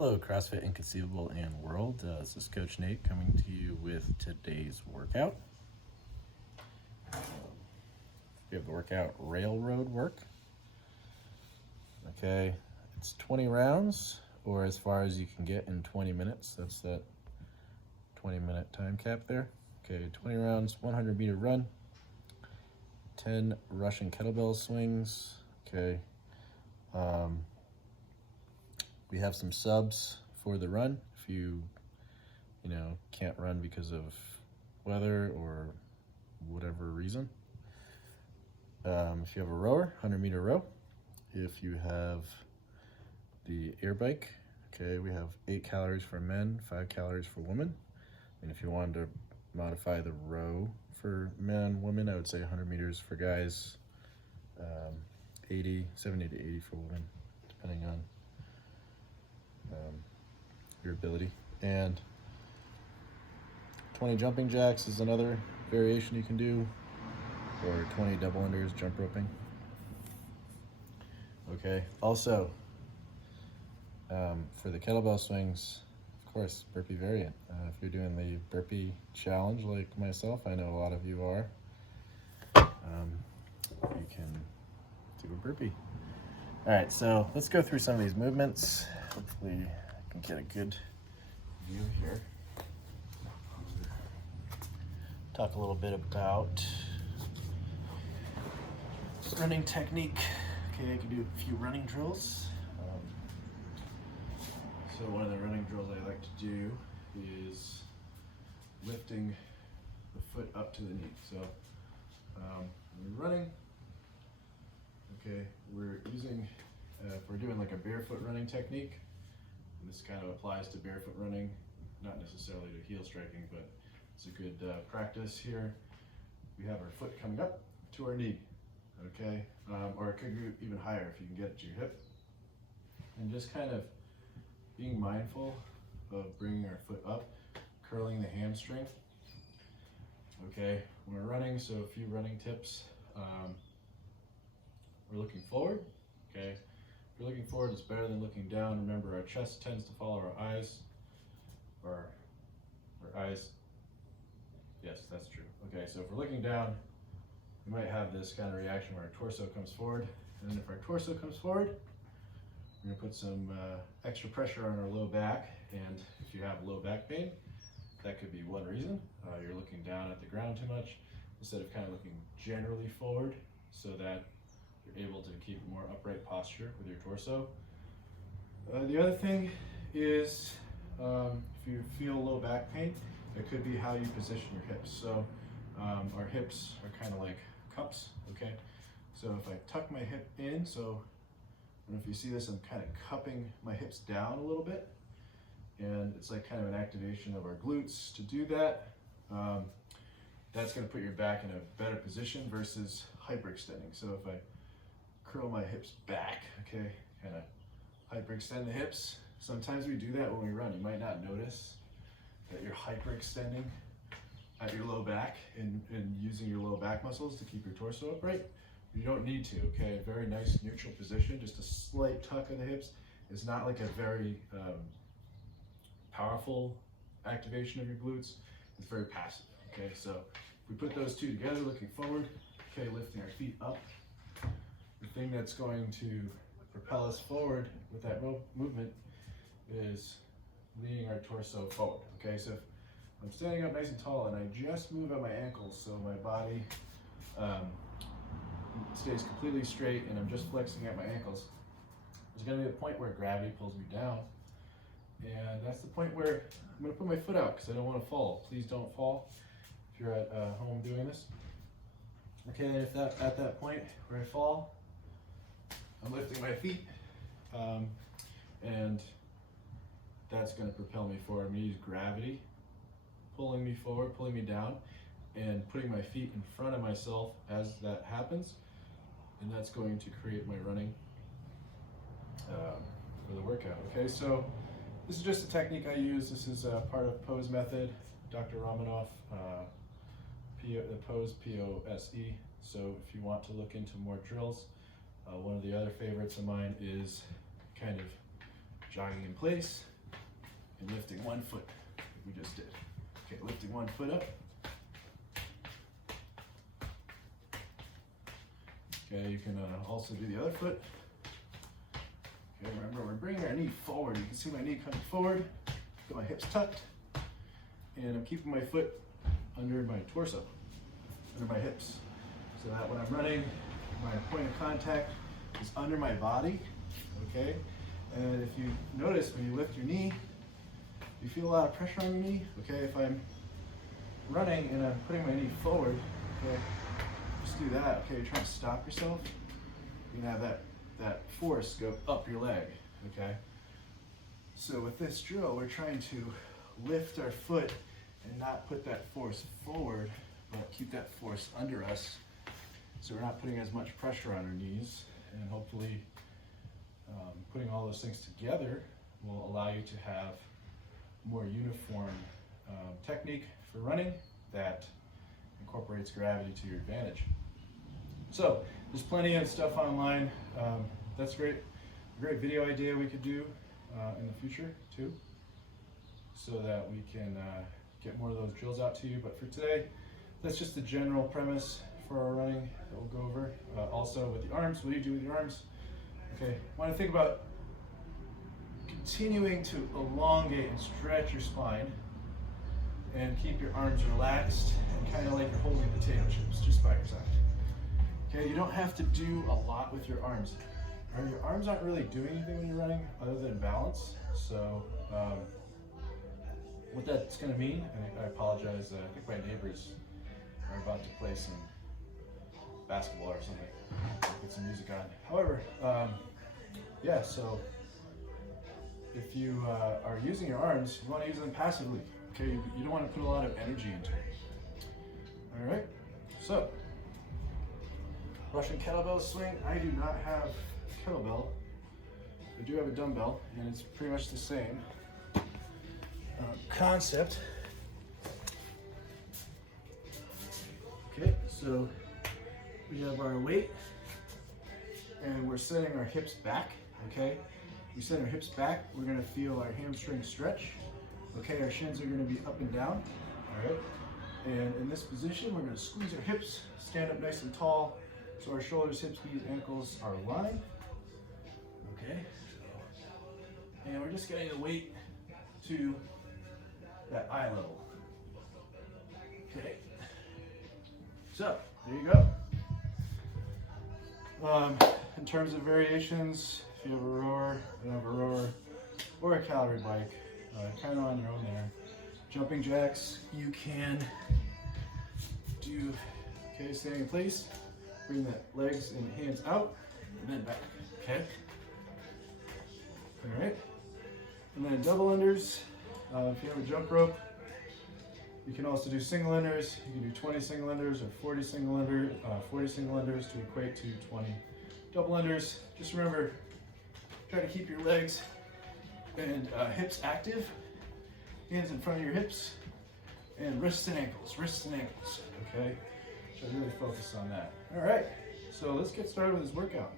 Hello, CrossFit Inconceivable and World. This is Coach Nate coming to you with today's workout. We have the workout railroad work. Okay, it's 20 rounds or as far as you can get in 20 minutes. That's that 20-minute time cap there. Okay, 20 rounds, 100-meter run, 10 Russian kettlebell swings. Okay. We have some subs for the run if you can't run because of weather or whatever reason. If you have a rower, 100-meter row. If you have the air bike, okay, we have 8 calories for men, 5 calories for women. And if you wanted to modify the row for men, women, I would say 100 meters for guys, 70 to 80 for women, depending on your ability. And 20 jumping jacks is another variation you can do, or 20 double unders jump roping. Okay, also for the kettlebell swings, of course, burpee variant. If you're doing the burpee challenge like myself, I know a lot of you are, you can do a burpee. All right, so let's go through some of these movements. Hopefully I can get a good view here. Talk a little bit about running technique. Okay, I can do a few running drills. So one of the running drills I like to do is lifting the foot up to the knee. So when you're running, okay, we're using, if we're doing like a barefoot running technique, and this kind of applies to barefoot running, not necessarily to heel striking, but it's a good practice here. We have our foot coming up to our knee, okay? Or it could go even higher if you can get it to your hip. And just kind of being mindful of bringing our foot up, curling the hamstring. Okay, when we're running, so a few running tips. We're looking forward, okay? If you're looking forward, it's better than looking down. Remember, our chest tends to follow our eyes, or our eyes, yes, that's true. Okay, so if we're looking down, we might have this kind of reaction where our torso comes forward, and then if our torso comes forward, we're gonna put some extra pressure on our low back, and if you have low back pain, that could be one reason. You're looking down at the ground too much, instead of kind of looking generally forward, so that you're able to keep a more upright posture with your torso. The other thing is, if you feel low back pain, it could be how you position your hips. So our hips are kind of like cups, okay? So if I tuck my hip in, so I don't know if you see this, I'm kind of cupping my hips down a little bit, and it's like kind of an activation of our glutes to do that. That's going to put your back in a better position versus hyperextending. So if I curl my hips back, okay, kind of hyperextend the hips. Sometimes we do that when we run. You might not notice that you're hyperextending at your low back and using your low back muscles to keep your torso upright. You don't need to, okay? A very nice neutral position, just a slight tuck of the hips. It's not like a very powerful activation of your glutes. It's very passive, okay? So if we put those two together, looking forward, okay, lifting our feet up. The thing that's going to propel us forward with that movement is leaning our torso forward, okay? So if I'm standing up nice and tall and I just move at my ankles so my body stays completely straight and I'm just flexing at my ankles, there's gonna be a point where gravity pulls me down, and that's the point where I'm gonna put my foot out because I don't wanna fall. Please don't fall if you're at home doing this. Okay, and if at that point where I fall, I'm lifting my feet, and that's gonna propel me forward. I'm gonna use gravity pulling me forward, pulling me down, and putting my feet in front of myself as that happens, and that's going to create my running for the workout. Okay, so this is just a technique I use. This is part of pose method, Dr. Romanoff, the pose, P-O-S-E. So if you want to look into more drills, one of the other favorites of mine is kind of jogging in place and lifting one foot, like we just did. Okay, lifting one foot up. Okay, you can also do the other foot. Okay, remember we're bringing our knee forward. You can see my knee coming forward, got my hips tucked, and I'm keeping my foot under my torso, under my hips, so that when I'm running, my point of contact is under my body, okay? And if you notice when you lift your knee, you feel a lot of pressure on your knee, okay? If I'm running and I'm putting my knee forward, okay, just do that, okay? You're trying to stop yourself, you can have that force go up your leg, okay? So with this drill, we're trying to lift our foot and not put that force forward, but keep that force under us, so we're not putting as much pressure on our knees, and hopefully putting all those things together will allow you to have more uniform technique for running that incorporates gravity to your advantage. So there's plenty of stuff online. That's great. A great video idea we could do in the future too, so that we can get more of those drills out to you. But for today, that's just the general premise for our running that we'll go over. Also with the arms, what do you do with your arms? Okay, want to think about continuing to elongate and stretch your spine and keep your arms relaxed and kind of like you're holding potato chips just by your side. Okay, you don't have to do a lot with your arms. Your arms aren't really doing anything when you're running other than balance. So what that's going to mean, I apologize, I think my neighbors are about to play some basketball or something. Get some music on. However, yeah, so if you are using your arms, you want to use them passively. Okay, you don't want to put a lot of energy into it. All right, so Russian kettlebell swing. I do not have a kettlebell. I do have a dumbbell, and it's pretty much the same concept. Okay, so we have our weight, and we're setting our hips back, okay? We set our hips back, we're gonna feel our hamstring stretch. Okay, our shins are gonna be up and down, all right? And in this position, we're gonna squeeze our hips, stand up nice and tall, so our shoulders, hips, knees, ankles are aligned, okay? And we're just getting the weight to that eye level. Okay, so there you go. In terms of variations, if you have a rower, or a calorie bike, kind of on your own there. Jumping jacks, you can do, okay, staying in place, bring the legs and hands out, and then back, okay? All right, and then double unders. If you have a jump rope, you can also do single unders. You can do 20 single unders or 40 single unders to equate to 20 double unders. Just remember, try to keep your legs and hips active, hands in front of your hips, and wrists and ankles, okay? Try to really focus on that. All right, so let's get started with this workout.